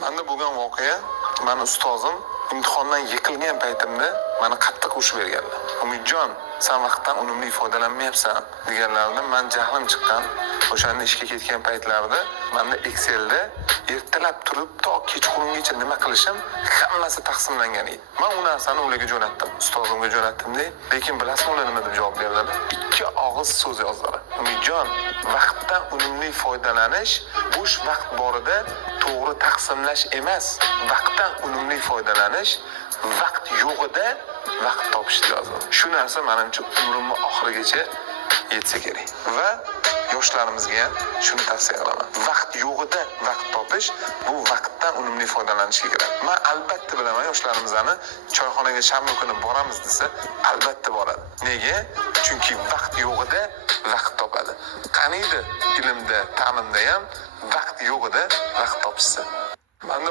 Menda bo'lgan voqea, mani ustozim imtihondan yiqilgan paytimda meni qattiq urishib berganlar. Umidjon, sen vaqtdan unumli foydalanmayapsan deganlarida men jahlim chiqqan. O'shanda ishga ketgan paytlarida menda Excelda ertalab turib to kechqurungacha nima qilishim hammasi taqsimlangan edi. Men u narsani ularga jo'natdim, ustozimga jo'natdim-da, lekin bilasizmi ular nima deb javob berdilar? 2 og'iz so'z yozdilar. Umidjon, vaqtdan unumli foydalanish bo'sh vaqt borida to'g'ri taqsimlash emas, vaqtdan unumli foydalanish vaqt yo'g'ida vaqt topish lozim. Shu narsa menimcha umrimning oxirigacha yetsa kerak. Va yoshlarimizga ham shuni tavsiya qilaman. Vaqt yo'g'ida vaqt topish bu vaqtdan unumli foydalanishga kerak. Men albatta bilaman yoshlarimizni choyxonaga shanba kuni boramiz desa, albatta boradi. Nega? Chunki vaqt yo'g'ida vaqt topadi. Qaniydi ilmda, ta'limda ham vaqt yo'g'ida vaqt topishsa. Menda